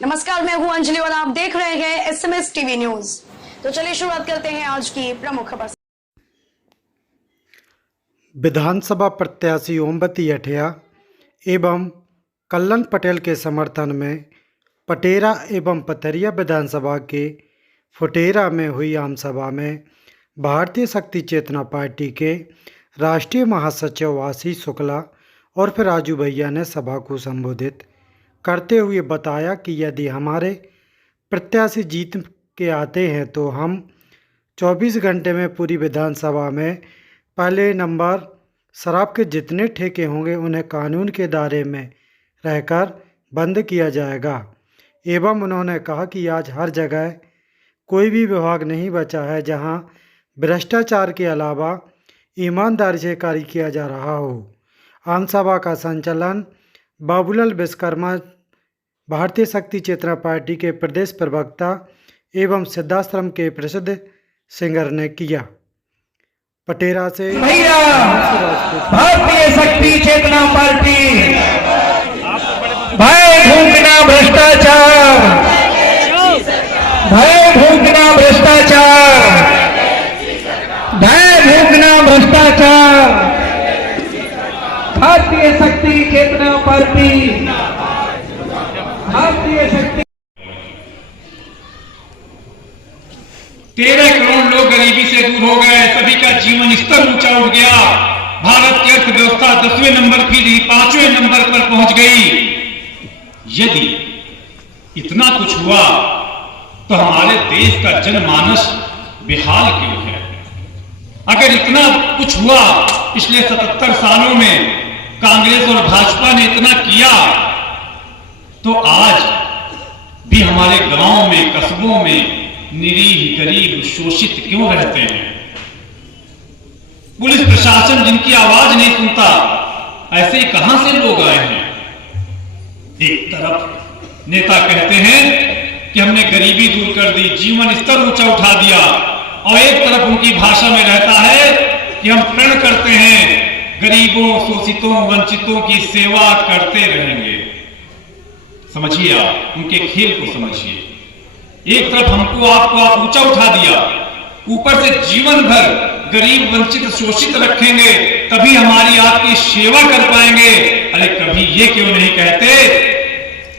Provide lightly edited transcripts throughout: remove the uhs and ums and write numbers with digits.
नमस्कार, मैं हूं अंजलि और आप देख रहे हैं SMS टीवी न्यूज। तो चलिए शुरुआत करते हैं आज की प्रमुख खबर। विधानसभा प्रत्याशी ओमवती अठिया एवं कल्लन पटेल के समर्थन में पटेरा एवं पथरिया विधानसभा के फुटेरा में हुई आमसभा में भारतीय शक्ति चेतना पार्टी के राष्ट्रीय महासचिव आशीष शुक्ला और फिर राजू भैया ने सभा को संबोधित करते हुए बताया कि यदि हमारे प्रत्याशी जीत के आते हैं तो हम 24 घंटे में पूरी विधानसभा में पहले नंबर शराब के जितने ठेके होंगे उन्हें कानून के दायरे में रहकर बंद किया जाएगा। एवं उन्होंने कहा कि आज हर जगह कोई भी विभाग नहीं बचा है जहां भ्रष्टाचार के अलावा ईमानदारी से कार्य किया जा रहा हो। आमसभा का संचालन बाबूलाल विश्वकर्मा भारतीय शक्ति चेतना पार्टी के प्रदेश प्रवक्ता एवं सिद्धाश्रम के प्रसिद्ध सिंगर ने किया। पटेरा से भैया भारतीय शक्ति चेतना पार्टी भय भूखना भ्रष्टाचार, भय भूखना भ्रष्टाचार, भय भूखना भ्रष्टाचार। भारतीय शक्ति चेतना पार्टी, भारतीय शक्ति 13 करोड़ लोग गरीबी से दूर हो गए, सभी का जीवन स्तर ऊंचा उठ गया। भारत की अर्थव्यवस्था 10वें नंबर फिर 5वें नंबर पर पहुंच गई। यदि इतना कुछ हुआ तो हमारे देश का जनमानस बेहाल क्यों है? अगर इतना कुछ हुआ पिछले 77 सालों में कांग्रेस और भाजपा ने इतना किया तो आज भी हमारे गांव में, कस्बों में निरीह गरीब शोषित क्यों रहते हैं? पुलिस प्रशासन जिनकी आवाज नहीं सुनता, ऐसे ही कहां से लोग आए हैं? एक तरफ नेता कहते हैं कि हमने गरीबी दूर कर दी, जीवन स्तर ऊंचा उठा दिया, और एक तरफ उनकी भाषा में रहता है कि हम प्रण करते हैं गरीबों, शोषितों, वंचितों की सेवा करते रहेंगे। समझिए, आप उनके खेल को समझिए। एक तरफ हमको आपको आप ऊंचा उठा दिया, ऊपर से जीवन भर गरीब, वंचित, शोषित रखेंगे, तभी हमारी आपकी सेवा कर पाएंगे। अरे कभी ये क्यों नहीं कहते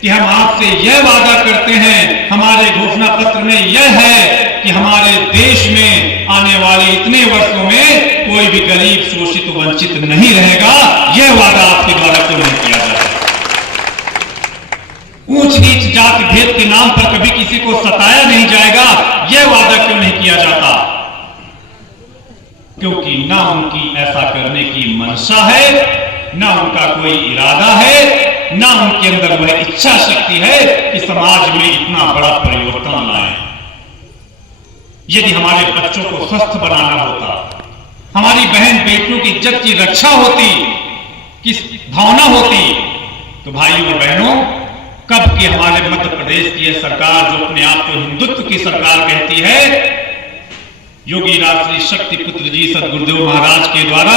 कि हम आपसे यह वादा करते हैं, हमारे घोषणा पत्र में यह है कि हमारे देश में आने वाले इतने वर्षों में कोई भी गरीब, शोषित, वंचित नहीं रहेगा। यह वादा आपके द्वारा क्यों नहीं किया जाता? ऊंच नीच, जाति भेद के नाम पर कभी किसी को सताया नहीं जाएगा, यह वादा क्यों नहीं किया जाता? क्योंकि ना उनकी ऐसा करने की मंशा है, ना उनका कोई इरादा है, ना उनके अंदर वह इच्छा शक्ति है कि समाज में इतना बड़ा परिवर्तन लाए। यदि हमारे बच्चों को स्वस्थ बनाना होता, हमारी बहन बेटियों की इज्जत की रक्षा होती, किस भावना होती, तो भाइयों और बहनों, कब की हमारे मध्य प्रदेश की यह सरकार जो अपने आप को हिंदुत्व की सरकार कहती है, योगी राष्ट्रीय शक्ति पुत्र जी सदगुरुदेव महाराज के द्वारा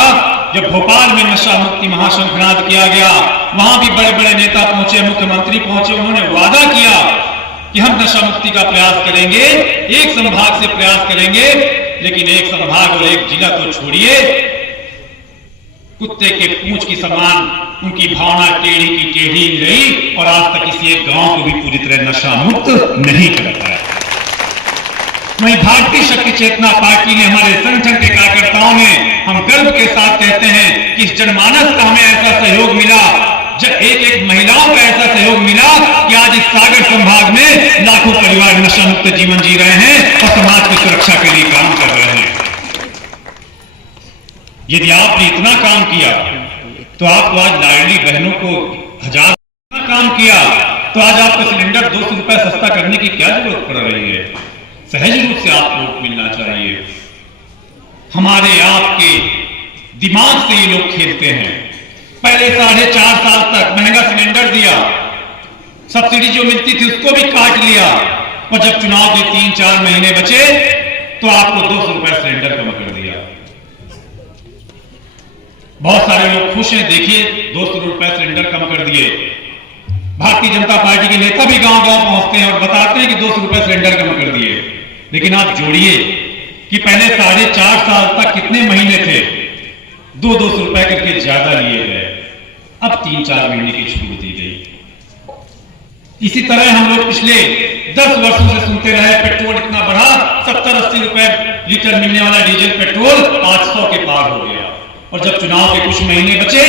जब भोपाल में नशा मुक्ति महाशंखनाद किया गया, वहां भी बड़े बड़े नेता पहुंचे, मुख्यमंत्री पहुंचे, उन्होंने वादा किया कि हम नशा मुक्ति का प्रयास करेंगे, एक संभाग से प्रयास करेंगे। लेकिन एक संभाग और एक जिला तो छोड़िए, कुत्ते के पूंछ की समान उनकी भावना टेढ़ी की टेढ़ी रही, और आज तक किसी एक गांव को भी पूरी तरह नशा मुक्त नहीं कर पाया। वहीं भारतीय शक्ति चेतना पार्टी ने, हमारे संगठन के कार्यकर्ताओं ने, हम गर्व के साथ कहते हैं कि इस जनमानस का हमें ऐसा सहयोग मिला, एक महिलाओं का ऐसा सहयोग मिला कि आज इस सागर संभाग में लाखों परिवार नशा मुक्त जीवन जी रहे हैं और समाज की सुरक्षा के लिए काम कर रहे हैं। यदि आपने इतना काम किया तो आपको आज लाडली बहनों को 1000 काम किया तो आज आपको सिलेंडर 200 रुपए सस्ता करने की क्या जरूरत पड़ रही है? सहज रूप से आपको वोट मिलना चाहिए। हमारे आपके दिमाग से ये लोग खेलते हैं। पहले 4.5 साल तक महंगा सिलेंडर दिया, सब्सिडी जो मिलती थी उसको भी काट लिया, और जब चुनाव के 3-4 महीने बचे तो आपको 200 रुपए सिलेंडर कम कर दिया। बहुत सारे लोग खुश हैं, देखिए 200 रुपए सिलेंडर कम कर दिए। भारतीय जनता पार्टी के नेता भी गांव गांव पहुंचते हैं और बताते हैं कि 200 रुपए सिलेंडर कम कर दिए। लेकिन आप जोड़िए कि पहले 4.5 साल तक कितने महीने थे 200 रुपए करके ज्यादा लिए गए, अब 3-4 महीने की छूट दी गई। इसी तरह हम लोग पिछले 10 वर्षों से सुनते रहे पेट्रोल इतना बढ़ा, 70-80 रुपए लीटर मिलने वाला डीजल पेट्रोल 800 के पार हो गया। और जब चुनाव के कुछ महीने बचे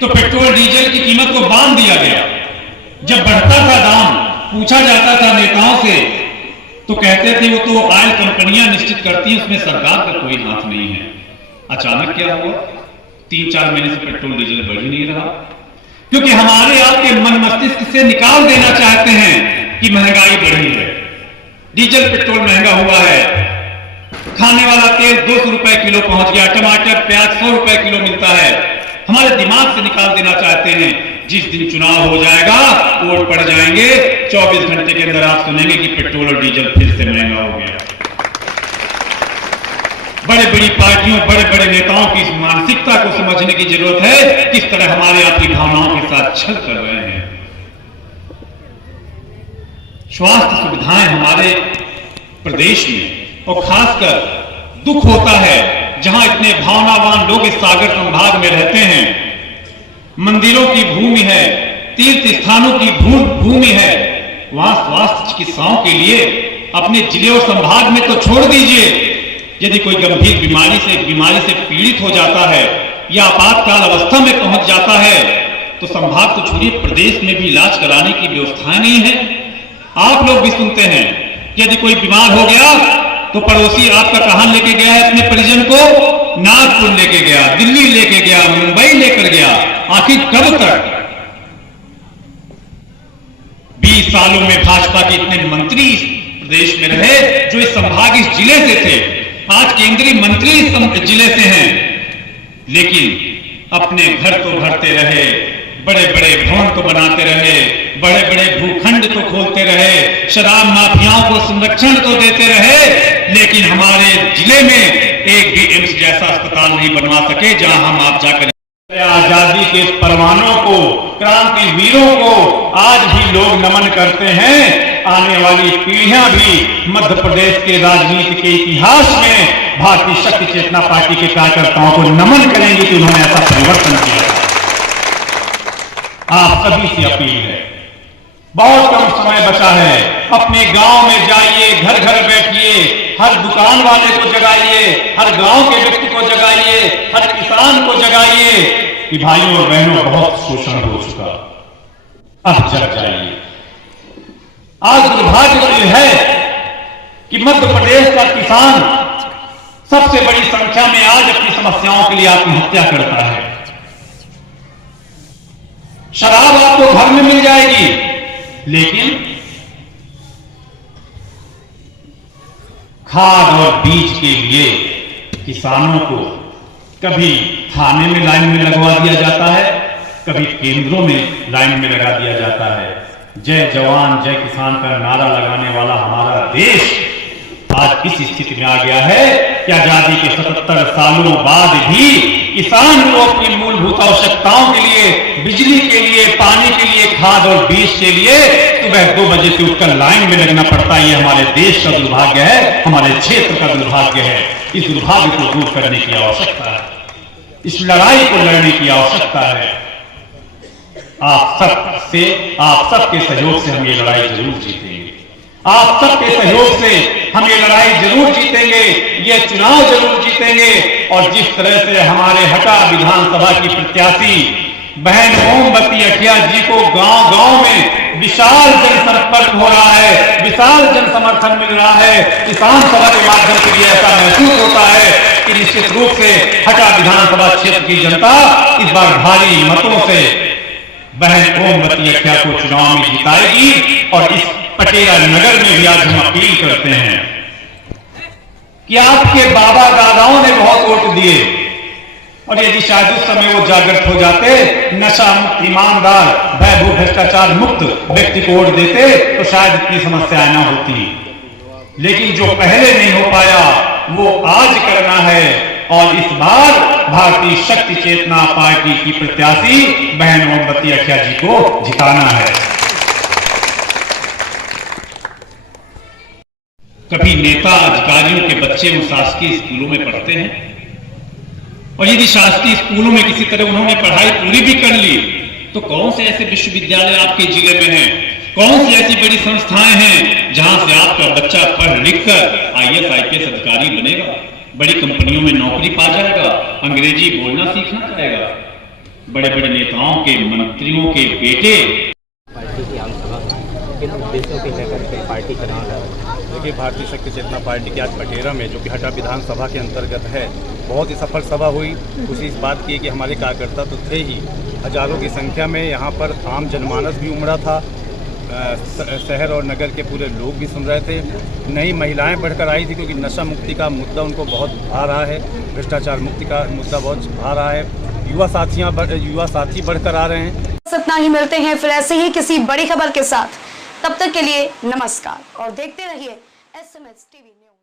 तो पेट्रोल डीजल की कीमत को बांध दिया गया। जब बढ़ता था दाम, पूछा जाता था नेताओं से तो कहते थे वो तो ऑयल कंपनियां निश्चित करती हैं, उसमें सरकार का कोई हाथ नहीं है। अचानक क्या हुआ, 3-4 महीने से पेट्रोल डीजल बढ़ ही नहीं रहा, क्योंकि हमारे आपके मन मस्तिष्क से निकाल देना चाहते हैं कि महंगाई बढ़ी है, डीजल पेट्रोल महंगा हुआ है, खाने वाला तेल 200 रुपए किलो पहुंच गया, टमाटर प्याज 100 रुपए किलो मिलता है। हमारे दिमाग से निकाल देना चाहते हैं। जिस दिन चुनाव हो जाएगा, वोट पड़ जाएंगे, 24 घंटे के अंदर आप सुनेंगे कि पेट्रोल और डीजल फिर से महंगा हो गया। बड़े बड़ी पार्टियों, बड़े बड़े नेताओं की इस मानसिकता को समझने की जरूरत है, किस तरह हमारे आपकी भावनाओं के साथ छल कर रहे हैं। स्वास्थ्य सुविधाएं हमारे प्रदेश में, और खासकर दुख होता है जहां इतने भावनावान लोग इस सागर संभाग में रहते हैं, मंदिरों की भूमि है, तीर्थ स्थानों की भूमि है, वहां स्वास्थ्य चिकित्साओं के लिए अपने जिले और संभाग में तो छोड़ दीजिए, यदि कोई गंभीर बीमारी से पीड़ित हो जाता है या आपातकाल अवस्था में पहुंच जाता है तो संभाग तो छोड़िए, प्रदेश में भी इलाज कराने की व्यवस्था नहीं है। आप लोग भी सुनते हैं, यदि कोई बीमार हो गया तो पड़ोसी आपका कहां लेके गया है अपने परिजन को, नागपुर लेके गया, दिल्ली लेके गया, मुंबई लेकर गया। आखिर कब तक? 20 सालों में भाजपा के इतने मंत्री इस प्रदेश में रहे जो इस संभाग, इस जिले से थे, आज केंद्रीय मंत्री इस जिले से हैं, लेकिन अपने घर तो भरते रहे, बड़े बड़े भवन तो बनाते रहे, बड़े बड़े भूखंड तो खोलते रहे, शराब माफियाओं को संरक्षण तो देते रहे, लेकिन हमारे जिले में एक भी एम्स जैसा अस्पताल नहीं बनवा सके जहां हम आप जाकर आजादी के परवानों को, क्रांति वीरों को आज भी लोग नमन करते हैं। आने वाली पीढ़ियां भी मध्य प्रदेश के राजनीति के इतिहास में भारतीय शक्ति चेतना पार्टी के कार्यकर्ताओं को नमन करेंगे कि उन्होंने ऐसा परिवर्तन किया। आप सभी से अपील है, बहुत कम समय बचा है, अपने गांव में जाइए, घर घर बैठिए, हर दुकान वाले को जगाइए, हर गांव के व्यक्ति को जगाइए, हर किसान को जगाइए कि भाइयों और बहनों बहुत शोषण हो चुका, अब जग जाइए। आज दुर्भाग्य तो यह है कि मध्य प्रदेश का किसान सबसे बड़ी संख्या में आज अपनी समस्याओं के लिए आत्महत्या करता है। शराब आपको घर में मिल जाएगी, लेकिन खाद और बीज के लिए किसानों को कभी थाने में लाइन में लगवा दिया जाता है, कभी केंद्रों में लाइन में लगा दिया जाता है। जय जवान जय किसान का नारा लगाने वाला हमारा देश आज इस स्थिति में आ गया है कि आजादी के 77 सालों बाद भी किसान को अपनी मूलभूत आवश्यकताओं के लिए, बिजली के लिए, पानी के लिए, खाद और बीज के लिए सुबह 2 बजे से उठकर लाइन में लगना पड़ता है। ये हमारे देश का दुर्भाग्य है, हमारे क्षेत्र का दुर्भाग्य है। इस दुर्भाग्य को दूर करने की आवश्यकता है, इस लड़ाई को लड़ने की आवश्यकता है। आप सबके सहयोग से हम ये लड़ाई जरूर जीतेंगे, आप सबके सहयोग से हम ये लड़ाई जरूर जीतेंगे, ये चुनाव जरूर जीतेंगे। और जिस तरह से हमारे हटा विधानसभा की प्रत्याशी बहन ओमवती अठिया जी को गांव गांव में विशाल जनसंपर्क हो रहा है, विशाल जन समर्थन मिल रहा है, किसान सभा के माध्यम से भी ऐसा महसूस होता है कि निश्चित रूप से हटा विधानसभा क्षेत्र की जनता इस बार भारी मतों से बहन ओमवती अठिया को चुनाव में जिताएगी। और इस पटेरा नगर में भी आज हम अपील करते हैं कि आपके बाबा दादाओं ने बहुत वोट दिए, और यदि शायद उस समय वो जागृत हो जाते, नशा मुक्त, ईमानदार, भयभूत, भ्रष्टाचार मुक्त व्यक्ति को वोट देते तो शायद इतनी समस्याएं ना होती। लेकिन जो पहले नहीं हो पाया वो आज करना है, और इस बार भारतीय शक्ति चेतना पार्टी की प्रत्याशी बहन ओमवती अठिया जी को जिताना है। कभी नेता अधिकारियों के बच्चे उन शासकीय स्कूलों में पढ़ते हैं, और यदि शासकीय स्कूलों में किसी तरह उन्होंने पढ़ाई पूरी भी कर ली तो कौन से ऐसे विश्वविद्यालय आपके जिले में हैं, कौन सी ऐसी बड़ी संस्थाएं हैं जहां से आपका बच्चा पढ़ लिख कर आईएएस आईपीएस अधिकारी बनेगा, बड़ी कंपनियों में नौकरी पा जाएगा, अंग्रेजी बोलना सीखना चाहेगा। बड़े बड़े नेताओं के, मंत्रियों के बेटे पार्टी की आम सभा किन उद्देश्यों के लेकर के पार्टी चुनाव है। देखिए, भारतीय शक्ति चेतना पार्टी की आज पटेरा में, जो कि हटा विधानसभा के अंतर्गत है, बहुत ही सफल सभा हुई। खुशी इस बात की है कि हमारे कार्यकर्ता तो थे ही, हजारों की संख्या में यहाँ पर आम जनमानस भी उमड़ा था, शहर और नगर के पूरे लोग भी सुन रहे थे। नई महिलाएं बढ़कर आई थी क्योंकि नशा मुक्ति का मुद्दा उनको बहुत भा रहा है, भ्रष्टाचार मुक्ति का मुद्दा बहुत भा रहा है, युवा साथी बढ़कर आ रहे हैं। बस इतना ही, मिलते हैं फिर ऐसे ही किसी बड़ी खबर के साथ। तब तक के लिए नमस्कार और देखते रहिए SMS टीवी न्यूज।